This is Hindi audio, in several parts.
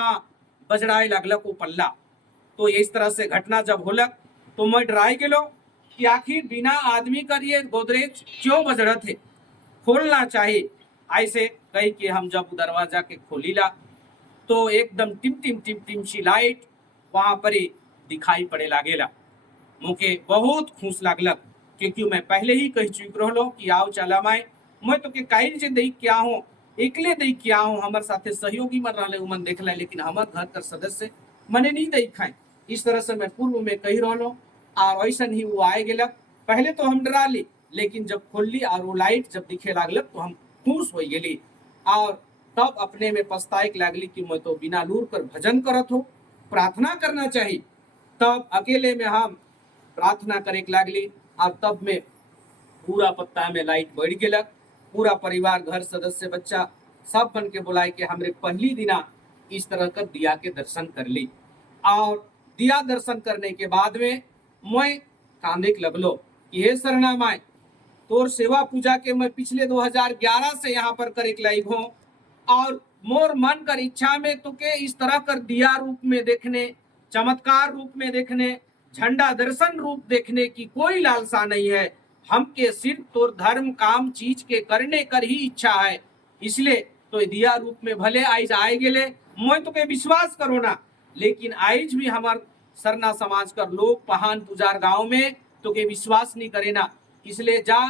बजड़ाए लगलक वो पल्ला। तो इस तरह से घटना जब होलक तो मैं डराई गेलो कि आखिर बिना आदमी कर ये गोदरेज क्यों बजड़त है, खोलना चाहिए। ऐसे कही कि हम जब दरवाजा के खोलीला तो एकदम टिम टिम टिम टिम सी लाइट वहां पर ही दिखाई पड़े लागेला। मुके बहुत खुश लागलक, क्योंकि मैं पहले ही कह चुक रहो कि आओ चला मैं तो के काइल जे दई क्या हूँ, एकले दई क्या हूँ, हमारे साथे सहयोगी मन रहा मन देख ला, लेकिन हमारे घर का सदस्य मने नहीं दई खाए। इस तरह से मैं पूर्व में कही रहो और ऐसा ही वो आए गेलक। पहले तो हम डरा ली, लेकिन जब खोल ली और वो लाइट जब दिखे लागलक तो हम खुश हो गेली। और तब अपने में पछताए लागली कि मैं तो बिना लूर कर भजन करत हो, प्रार्थना करना चाहिए। तब अकेले में हम प्रार्थना करे लागली और तब में पूरा पत्ता में लाइट बढ़ गेलक। पूरा परिवार, घर सदस्य, बच्चा सब बन के बुलाए के हमरे पहली दिना इस तरह कर दिया के दर्शन कर ली। और दिया दर्शन करने के बाद में मैं कांदे लगलो कि हे सरना माई, तोर सेवा पूजा के मैं पिछले 2011 से यहाँ पर करे लाई हूँ, और मोर मन कर इच्छा में तुके इस तरह कर दिया रूप में देखने, चमत्कार रूप में देखने, झंडा दर्शन रूप देखने की कोई लालसा नहीं है। हमके सिर्फ तोर धर्म काम चीज के करने कर ही इच्छा है। इसलिए तो दिया रूप में भले आइज आए गेले, मैं तो के विश्वास करो ना, लेकिन आइज भी हमार सरना समाज कर लोग पहान पुजार गांव में तो के विश्वास नहीं करे ना। इसलिए जा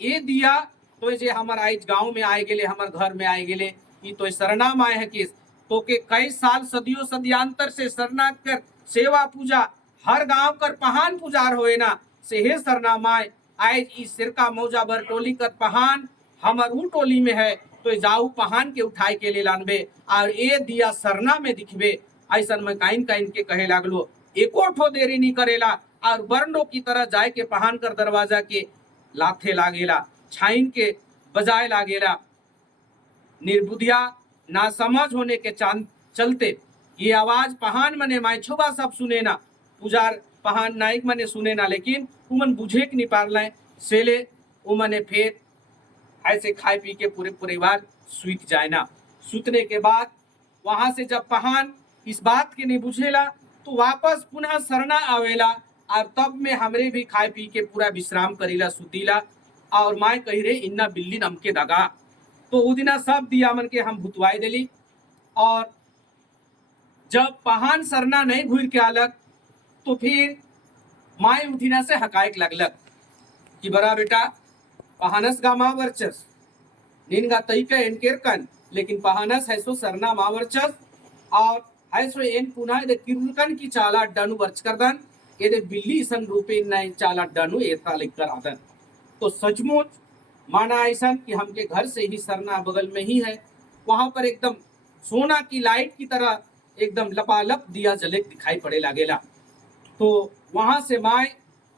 ये दिया तो जे हमार आइज गांव में आए गेले, हमार घर में आए गेले, ये तो सरना माए है कि तो के कई साल सदियों सदियांतर से सरना कर सेवा पूजा हर गांव कर पहान पुजार होए ना, से हे सरना माए आज इस सिरका मौजा भर टोली कर पहान हमर ऊ टोली में है, तो जाऊ पहान के उठाए के ले लानबे और ए दिया सरना में दिखबे। ऐसा मैं काइन काइन के कहे लागलो, एको ठो देरी नहीं करेला और बरनो की तरह जाए के पहान कर दरवाजा के लाथे लागेला, छाइन के बजाए लागेला। निर्बुद्धिया ना समझ होने के चलते ये आवाज पहान मने माय छुबा सब सुने ना, पुजार पहान नाइक मने सुने ना, लेकिन उमन बुझे के नहीं पार लाए सेले उमने फिर ऐसे खाए पी के पूरे परिवार सुत जाए ना। सुतने के बाद वहां से जब पहान इस बात के नहीं बुझेला तो वापस पुनः सरना आवेला, और तब में हमरे भी खाए पी के पूरा विश्राम करीला, सुतीला। और माय कही रे इन्ना बिल्ली नमके दगा, तो उ दिना सब दिया मन के हम भुतवाई देली। और जब पहान सरना नहीं घूर के आलक तो फिर माय उठिना से हकायक लगलक कि बड़ा बेटा पहानस गा माँ वर्चस नीन गा तई का एनकेर कन, लेकिन पहानस है सो सरना माँ वर्चस और है सो एन पुनः दे किरुकन की चाला डानु वर्च करदन, ये दे बिल्ली सन रूपे नहीं चाला डानु एथा लिखकर आदन। तो सचमुच माना ऐसा कि हमके घर से ही सरना बगल में ही है, वहां पर एकदम सोना की लाइट की तरह एकदम लपालप दिया जले दिखाई पड़े लागेला। तो वहां से माए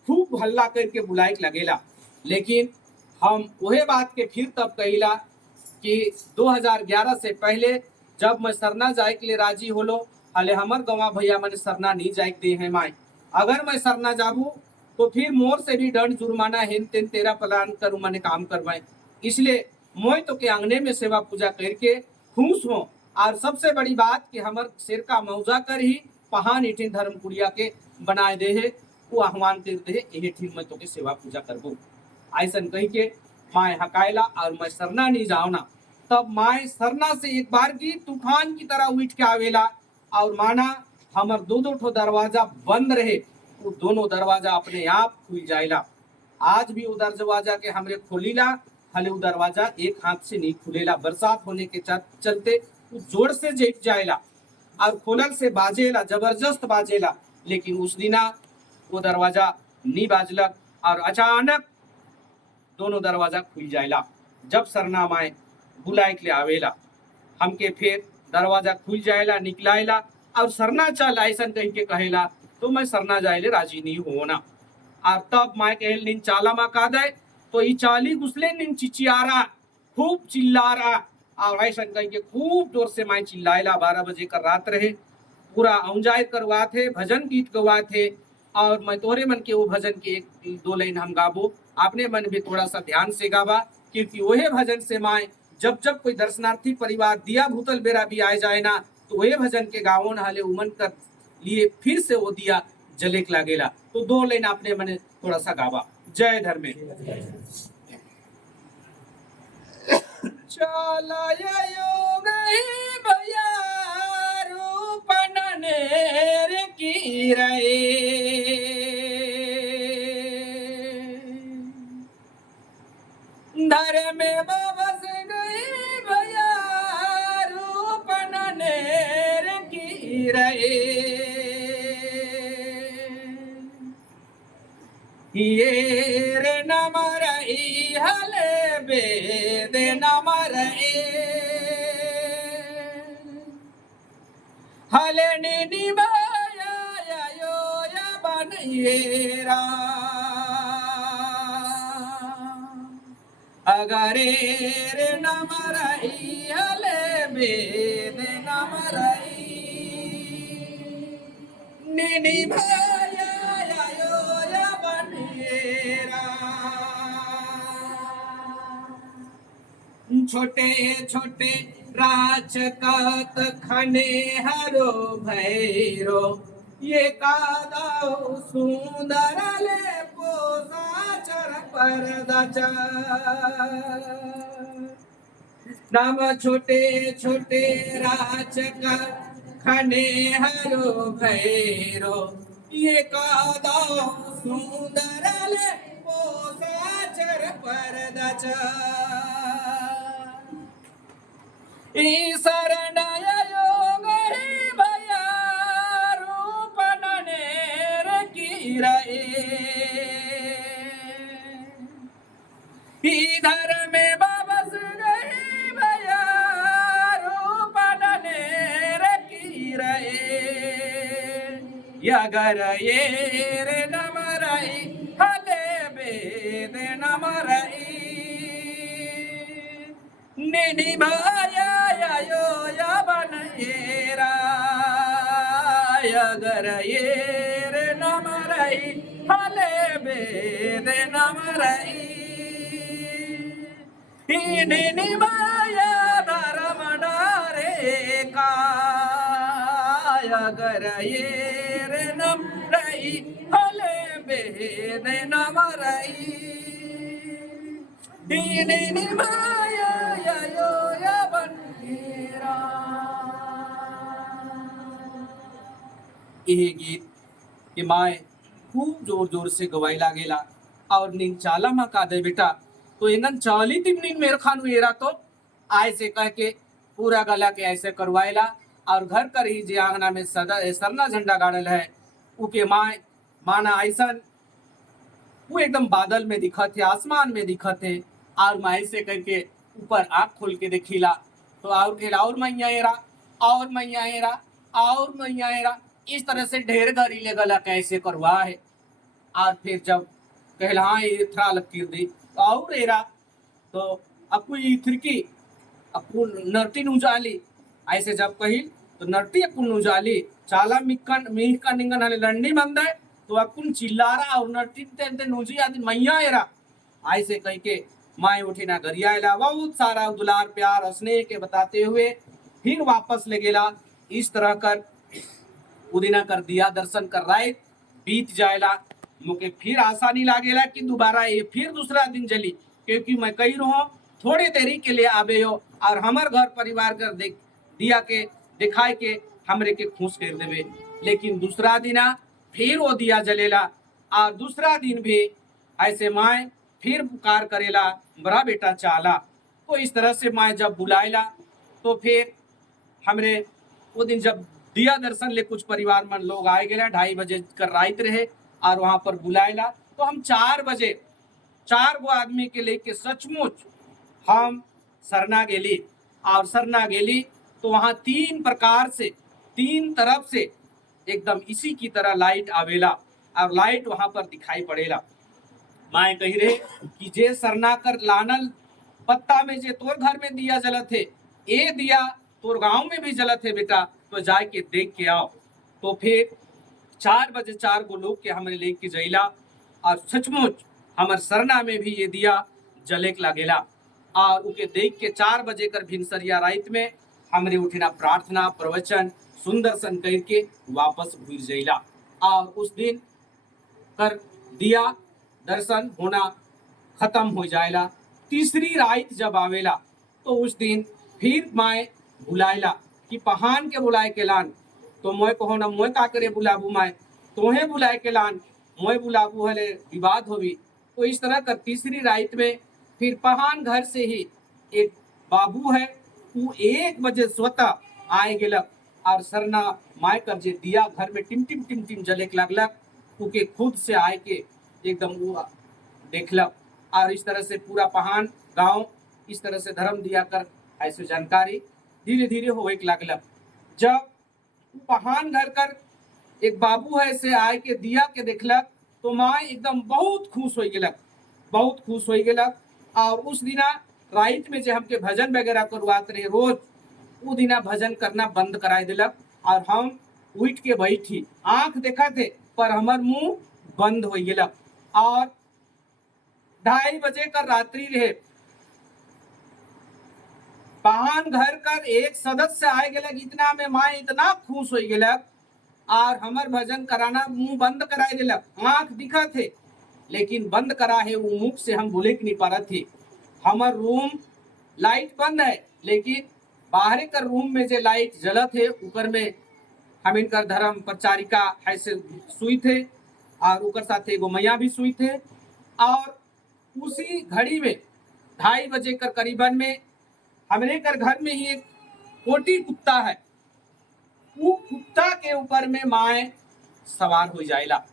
खूब हल्ला करके बुलाए लगेला, लेकिन हम वही बात के फिर तब कहिला कि 2011 से पहले जब मैं सरना जाए के लिए राजी होलो, हले हमर गवा भैया मैंने सरना नहीं जाए दे है माए, अगर मैं सरना जाबू तो फिर मोर से भी दंड जुर्माना हेन तेन तेरा प्लान करूँ मैंने काम करवाए। इसलिए मैं तो के आंगने में सेवा पूजा करके खुश हूँ। और सबसे बड़ी बात कि हमर सिर का मौजा कर ही पहान इठिन धर्म कुड़िया के बनाए दे है, वो आह्वान कर दे यही ठीक मैं तो के सेवा पूजा करबू। ऐसा कही के माए हकायला और मैं सरना नहीं जाओ ना। तब माए सरना से एक बार की तूफान की तरह उठ के आवेला और माना हमर दो दो ठो दरवाजा बंद रहे, वो दोनों दरवाजा अपने आप खुल जाएला। आज भी वो दरवाजा के हमरे खोलीला, हले वो दरवाजा एक हाथ से नहीं खुलेला, बरसात होने के चलते वो जोर से जेट जाएला और खोलल से बाजेला, जबरदस्त बाजेला, लेकिन उस दिना वो दरवाजा नहीं बाजलक और अचानक दोनों दरवाजा खुल जाएला। जब सरना माए बुलाए के लिए आवेला, हमके फिर दरवाजा खुल जाएला, निकलाएला और सरना चल ऐसा कह के कहेला, तो मैं सरना जाए राजी नहीं हो ना। और तब माए कहल निन चाला मा का दे, तो ये चाली घुसले निन चिचियारा, खूब चिल्ला रहा और ऐसा कह के खूब जोर से माए चिल्लाएला। 12 बजे का रात रहे, पूरा औंजाय करवा थे, भजन गीत गवा थे, और मैं तोहरे मन के वो भजन के एक दो लाइन हम गाबो, आपने मन भी थोड़ा सा ध्यान से गावा, क्योंकि वही भजन से माए जब जब कोई दर्शनार्थी परिवार दिया भूतल बेरा भी आए जाए ना, तो वे भजन के गावन हाले उमन कर लिए फिर से वो दिया जलेक लागेला। तो दो लाइन आपने मैंने थोड़ा सा गावा। जय धर्मेंद्र। चलाया योग ही भैया रूपन नेर की रहे, धर्म बस गई भैया रूपन नेर की रहे, ये रे नमरई हले बेद नमरई हले निभाया यो या बनयेरा, अगरे रे नमरई हले बेद नमरई निभाया छोटे छोटे राजकत खने हरो भैरो, ये कादाओ सुंदर ले पोसाचर परदचा, नाम छोटे छोटे राजकत खने हरो भैरो, ये कादाओ सुंदर ले पोसाचर परदचा, शरणय योग ही भैया रूपन नेर की रहे, इधर में बस गई भैया रूपन नेर की रहे, अगर ये रे नमरई हले बेद नमरई निभाया यो या बनयेरा, अगर ये रे नमरई हले बेद नमरई निभाया धर्म डारे का, अगर ये रे नमरई हले बेद नमरई निभाया यो या बनयेरा। यह गीत कि माए खूब जोर जोर से गवाई लागेला और निन चाला मा का दे बेटा, तो इनन चाली तिम निन मेर खानु एरा तो आय से कह के पूरा गला के ऐसे करवाएला, और घर कर ही जे आंगना में सदा सरना झंडा गाड़ल है उके माए माना ऐसन वो एकदम बादल में दिखत है, आसमान में दिखत है, और माए से करके ऊपर आँख खोल के देखिला तो और खेला और मैया एरा और मैया एरा और मैया एरा, इस तरह से ढेर घरी ले गला कैसे करवा है। और फिर जब कहला हाँ ये थरा लकीर दी तो और एरा तो अकु थिरकी अकु नरती नुजाली, ऐसे जब कही तो नरती अकु नुजाली चाला मिक्कन मिहका निंगन हले लंडी मंद है, तो अकुन चिल्लारा और नरती ते नुजी आदि मैया एरा, ऐसे कह के माए उठी ना गरियाला, बहुत सारा दुलार प्यार स्नेह के बताते हुए फिर वापस ले गेला। इस तरह कर उदिना कर दिया दर्शन कर राय बीत जाएला, मुके फिर आसानी लागेला कि दोबारा ये फिर दूसरा दिन जली, क्योंकि मैं कही रहा थोड़े देरी के लिए आबे हो और हमार घर परिवार कर देख दिया के दिखाए के हमरे के खुश कर देवे। लेकिन दूसरा दिन फिर वो दिया जलेला और दूसरा दिन भी ऐसे माए फिर पुकार करेला बड़ा बेटा चाला। तो इस तरह से माए जब बुलाएला तो फिर हमरे वो दिन जब दिया दर्शन ले कुछ परिवार मन लोग आए गए 2:30 बजे कर रात रहे और वहां पर बुलाएला, तो हम 4 बजे 4 गो आदमी के लेके सचमुच हम सरना गेली और सरना गेली तो वहां 3 प्रकार से 3 तरफ से एकदम इसी की तरह लाइट आवेला और लाइट वहां पर दिखाई पड़ेला। माए कही रहे कि जे सरना कर लानल पत्ता में जे तोर घर में दिया जलत है, ये दिया तोर गांव में भी जलत है बेटा, तो जाके के देख के आओ। तो फिर 4 बजे 4 गो लोग के हमने लेके जइला और सचमुच हमार सरना में भी ये दिया जलेक लागेला और उके देख के 4 बजे कर भिनसरिया रात में हमरे उठिना प्रार्थना प्रवचन सुंदर सन करके वापस भूल जाइला। और उस दिन कर दिया दर्शन होना खत्म हो जाएला। तीसरी रात जब आवेला तो उस दिन फिर मैं बुलाएला कि पहान के बुलाए के लान। तो मैं कहो ना मैं का करे बुलाबू, मैं तोहे बुलाए के लान, मैं बुलाबू हले विवाद होवी। तो इस तरह का तीसरी रात में फिर पहान घर से ही एक बाबू है वो 1 बजे स्वतः आए गेलक और सरना माय कर जे दिया घर में टिम टिम टिम टिम जले लगलक उके खुद से आए के एकदम वो देखलक। और इस तरह से पूरा पहान गांव इस तरह से धर्म दिया कर ऐसे जानकारी धीरे धीरे हो लगलक। जब पहान घर कर एक बाबू है से आए के दिया के देखलक तो माँ एकदम बहुत खुश हो गेलक, बहुत खुश हो गेलक। और उस दिना रात में जो हमके भजन वगैरह करवाते रहे रोज, वो दिना भजन करना बंद कराए दिलक। और हम उठ के बैठी आंख देखा थे पर हमार मुंह बंद हो गेलक। और 2:30 बजे का रात्रि रहे, पहान घर कर एक सदस्य आए गेलक, इतना में माँ इतना खुश हो गेलक और हमार भजन कराना मुंह बंद कराए दिलक। आंख दिखा थे लेकिन बंद करा है वो मुख से हम बोले नहीं पा रहे थे। हमार रूम लाइट बंद है लेकिन बाहर कर रूम में जो लाइट जलत है ऊपर में हम इनकर धर्म प्रचारिका ऐसे सुई थे और ऊपर साथ एगो मैया भी सुई थे। और उसी घड़ी में 2:30 बजे कर करीबन में हमरे कर घर में ही एक कोटी कुत्ता है, वो कुत्ता के ऊपर में माए सवार हो जाएला।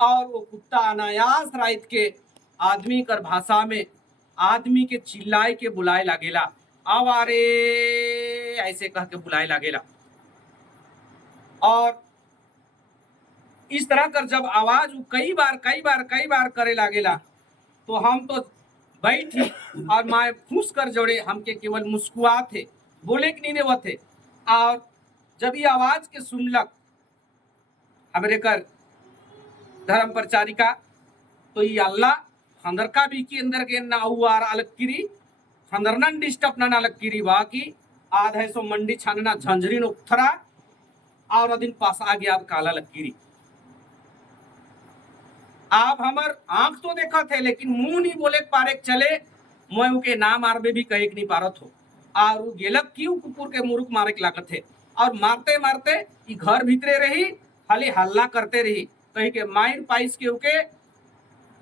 और वो कुत्ता अनायास रात के आदमी कर भाषा में आदमी के चिल्लाए के बुलाए लागेला, आवारे ऐसे कह के बुलाए लागेला। और इस तरह कर जब आवाज कई बार करे लागेला तो हम तो बैठी और माए फूस कर जोड़े हमके केवल मुस्कुआते बोले कि नहीं वो थे। और जब ये आवाज के सुनलक हमरे कर धर्म प्रचारिका तो ये अल्लाह अंदर का भी की अंदर के ना हुआ अलक्किरी अंदरनन डिस्टर्ब ना अलक्किरी बाकी आधे सो मंडी छानना झंझरी नो उथरा और अदिन पास आ गया काला लकीरी। आप हमार आंख तो देखा थे लेकिन मुंह नहीं बोले पारे चले, मैं उनके नाम मारबे भी कहे नहीं पारत हो। और वो गेलक क्यों कुकुर के मुरुक मारे के लागत थे और मारते मारते घर भीतरे रही खाली हल्ला करते रही कही के माइन पाइस के उके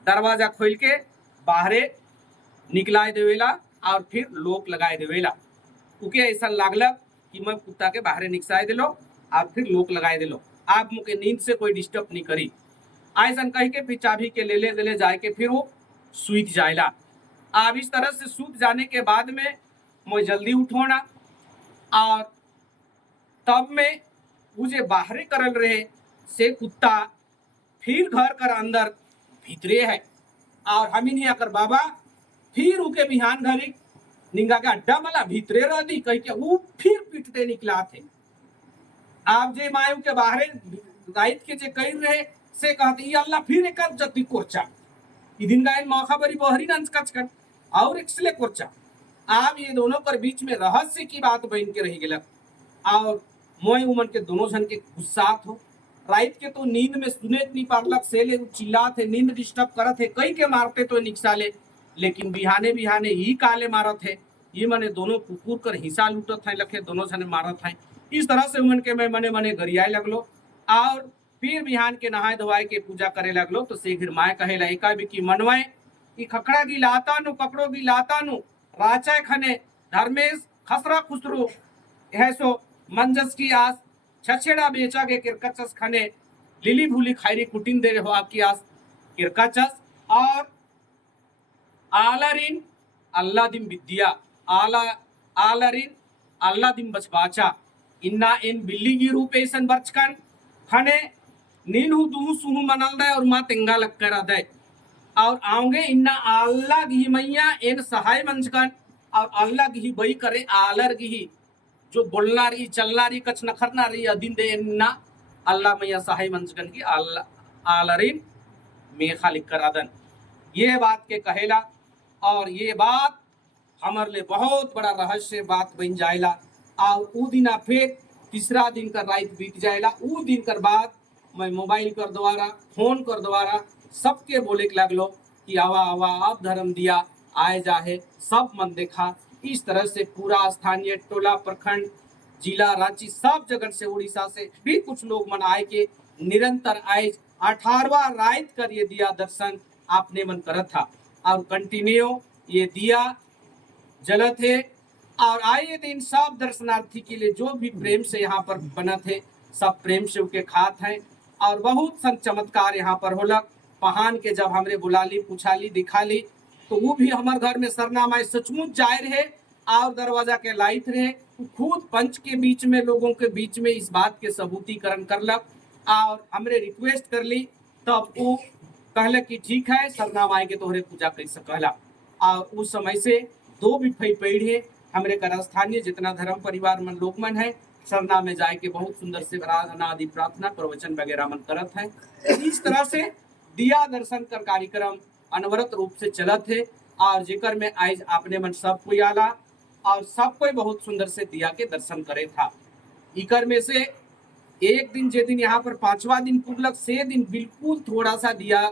दरवाजा खोल के बाहरे निकलाए देवेला और फिर लोक लगाए देवेला। उके ऐसा लागलक कि मैं कुत्ता के बाहरे निकसाए दिलो और फिर लोक लगाए दिलो, आप मुके नींद से कोई डिस्टर्ब नहीं करी। ऐसा कह के फिर चाबी के ले जाए के फिर वो सूत जाएला। अब इस तरह से सूत जाने के बाद में मैं जल्दी उठोना और तब में मुझे बाहरे करल रहे से कुत्ता फिर घर कर अंदर भीतरे है। और हम ही नहीं आकर बाबा फिर उके बिहान घरी निंगा के अड्डा मला भीतरे रह दी कह के वो फिर पीटते निकला थे। आप जे मायू के बाहरे रात के जे कही रहे से कहते ये अल्लाह फिर एक जति कोर्चा इदिन गायन मौका बरी बहरी नंस कचकन और एक्सले कोर्चा। आप ये दोनों पर बीच में रहस्य की बात बन के रही गेलक। और मोय उमन के दोनों जन के गुस्सात हो रात के तो नींद में सुने नहीं पारलक से ले चिल्लात है नींद डिस्टर्ब करत है कई के मारते तो निकसाले लेकिन बिहाने बिहाने ही काले मारत है। ये मने दोनों कुकुर कर हिस्सा लूटत है लखे दोनों जने मारत है। इस तरह से उमन के मैं मने मने गरियाए लगलो और फिर बिहान के नहाए धोवाए के पूजा करे लगलो। तो शीघ्र माए कहे लइका भी की मनवाए कि खखड़ा की लाता नु पकड़ो की लाता नु राचा खने धर्मेश खसरा खुसरो है सो मंजस की आस छछेड़ा बेचा के किरकचस खने लिली भूली खायरी कुटिन दे हो आपकी आस किरकचस। और आलरिन अल्लाह दिम विद्या आलरिन अल्लाह दिम बचबाचा इन्ना इन बिल्ली की रूपेशन बचकन खने नीन हु दुहु सुहु मनल दे और माँ तेंगा लग कर दे। और आऊंगे इन्ना अल्लाह की मैया इन सहाय मंचकन और अल्लाह की बई करे आलर की जो बोलना रही चलना रही कच नखरना रही अदिन दे इन्ना अल्लाह मैया सहाय मंचकन की आलरिन मेखा लिख कर अदन। ये बात के कहेला और ये बात हमारे लिए बहुत बड़ा रहस्य बात बन जाएला और उ दिना फिर तीसरा दिन कर रात बीत जाएला। उ दिन कर बाद मैं मोबाइल कर द्वारा फोन कर द्वारा सबके बोले के लगलो कि आवा आवा आप धर्म दिया आए जाहे सब मन देखा। इस तरह से पूरा स्थानीय टोला प्रखंड जिला रांची सब जगह से उड़ीसा से भी कुछ लोग मन आए के निरंतर आए 18वां रात कर ये दिया दर्शन आपने मन करत था और कंटिन्यू ये दिया जलत है। और आए दिन सब दर्शनार्थी के लिए जो भी प्रेम से यहाँ पर बना थे सब प्रेम से उनके खात हैं। और बहुत सन चमत्कार यहाँ पर होलक। पहान के जब हमरे बुला ली पूछा ली दिखा ली तो वो भी हमारे घर में सरनामाए सचमुच जाए रहे और दरवाजा के लाइट रहे। खुद पंच के बीच में लोगों के बीच में इस बात के सबूतीकरण करलक और हमरे रिक्वेस्ट कर ली तब वो कहले कि ठीक है सरनामाए के तोहरे पूजा कर सकला। और उस समय से 2 बिफई पेड़ है हमरे कर स्थानीय जितना धर्म परिवार मन लोग मन है सरना में जाए के बहुत सुंदर से अनादि प्रार्थना प्रवचन वगैरह मन करत है। इस तरह से दिया दर्शन कर कार्यक्रम अनवरत रूप से चलत है और जेकर में आज आपने मन सब कोई आला और सब कोई बहुत सुंदर से दिया के दर्शन करे था। इकर में से एक दिन जे दिन यहाँ पर 5वां दिन पुगलक से दिन बिल्कुल थोड़ा सा दिया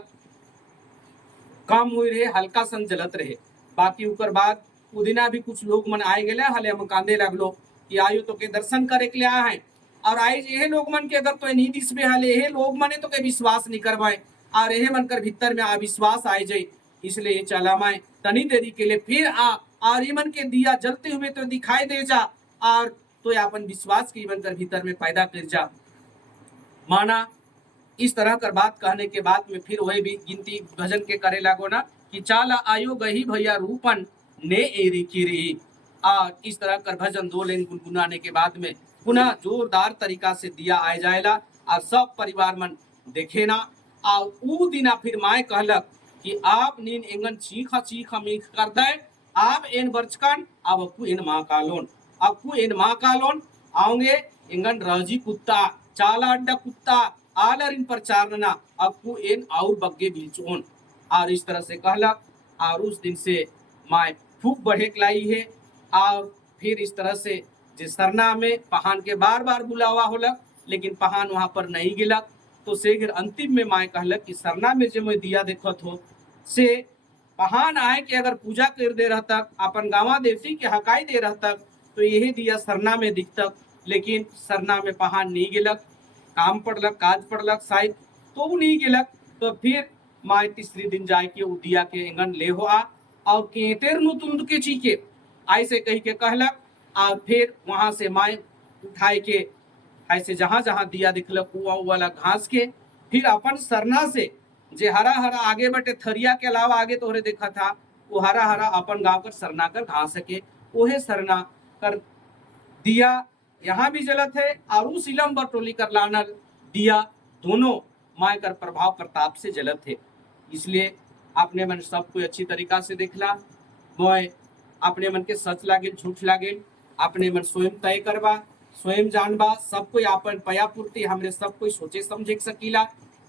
कम हुई रहे हल्का सन जलत रहे। बाकी उकर बाद उदिना भी कुछ लोग मन आए गए हले हम कांदे लगलो कि आयु तो के दर्शन करे के लिए आए हैं और आए ये लोग मन के अगर तो नहीं दिसबे हले ये लोग मने तो के विश्वास नहीं करवाए और यह मन कर भीतर में अविश्वास आए जाए। इसलिए चला मैं तनी देरी के लिए फिर आ और ये मन के दिया जलते हुए तो दिखाई दे जा और तो अपन विश्वास की मन कर भीतर में पैदा कर जा माना। इस तरह कर बात कहने के बाद में फिर वही भी गिनती भजन के करे लागो ना कि चाला आयो गही भैया रूपन ने एरी किरी। और इस तरह कर भजन 2 लाइन गुनगुनाने के बाद में पुनः जोरदार तरीका से दिया आए जाएला और सब परिवार मन देखे ना। और उ दिना फिर माए कहलक कि आप नीन एंगन चीखा मीख कर दे आप एन बर्चकन अब अक्कू इन माँ कालोन अक्कू इन माँ कालोन आओगे एंगन राजी कुत्ता चाला अड्डा कुत्ता आलर इन पर चारना अक्कू इन और बग्गे बिलचोन। और इस तरह से कहलक और उस दिन से माए फूक बढ़े लाई है। और फिर इस तरह से जिस सरना में पहान के बार बार बुलावा होलक लेकिन पहान वहाँ पर नहीं गिलक तो से फिर अंतिम में माए कहलक कि सरना में जो मैं दिया देखत हो से पहान आए के अगर पूजा कर दे रहा तक अपन गाँव देवती के हकाई दे रहा तक तो यही दिया सरना में दिखतक। लेकिन सरना में पहान नहीं गिलक काम पड़लक काज पड़लक शायद तो वो नहीं गिलक। तो फिर माए तीसरी दिन जाए के उ दिया के एंगन ले हो आ और केतेर नु तुंद के चीके ऐसे कही के कहलक। और फिर वहां से माए उठाए के ऐसे जहां जहां दिया दिखलक कुआ वाला घास के फिर अपन सरना से जे हरा हरा आगे बटे थरिया के अलावा आगे तोहरे देखा था वो हरा हरा अपन गांव कर सरना कर घास के ओहे सरना कर दिया यहाँ भी जलत है और उस इलम बटोली कर लानल दिया दोनों माए कर प्रभाव प्रताप से जलत है। इसलिए अपने मन सब कोई अच्छी तरीका से देखला मोय अपने मन के सच लागे झूठ लागे अपने मन स्वयं तय करवा स्वयं जानबा सब कोई अपन पया पूर्ति हमरे सब कोई सोचे समझे सकीला।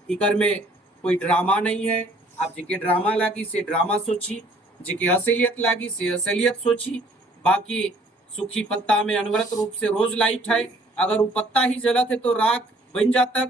इकर में कोई ड्रामा नहीं है। आप जेके ड्रामा लागी से ड्रामा सोची जेके असलियत लागी से असलियत सोची। बाकी सूखी पत्ता में अनवरत रूप से रोज लाइट है अगर वो पत्ता ही जलत है तो राख बन जाता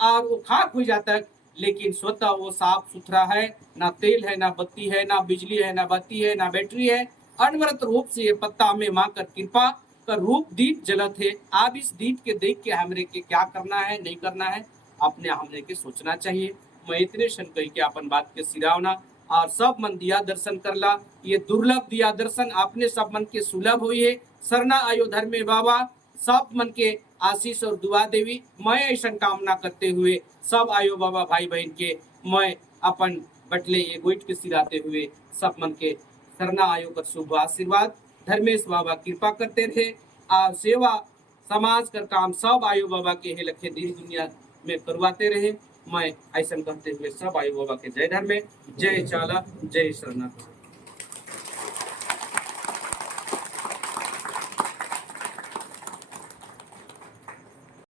और वो खाक हो जाता लेकिन स्वतः वो साफ सुथरा है ना तेल है ना बत्ती है ना बिजली है ना बत्ती है ना बैटरी है। अनवरत रूप से ये पत्ता में माँ कर कृपा कर रूप दीप जलत है। आप इस दीप के देख के हमरे के क्या करना है नहीं करना है अपने हमरे के सोचना चाहिए। मैं इतने शन कही के अपन बात के सिरावना और सब मन दिया दर्शन करला। ये दुर्लभ दिया दर्शन अपने सब मन के सुलभ हुई है। सरना आयो धर्मे बाबा सब मन के आशीष और दुआ देवी। मैं ऐसा कामना करते हुए सब आयो बाबा भाई बहन के मैं अपन बटले ये गोइट के सिराते हुए सब मन के सरना आयो कर शुभ आशीर्वाद धर्मेश बाबा कृपा करते रहे और सेवा समाज कर काम सब आयो बाबा के हे लखे दिन दुनिया में करवाते रहे। मैं ऐसा कहते हुए सब आयो बाबा के जय धर्मे जय चाला जय सरना।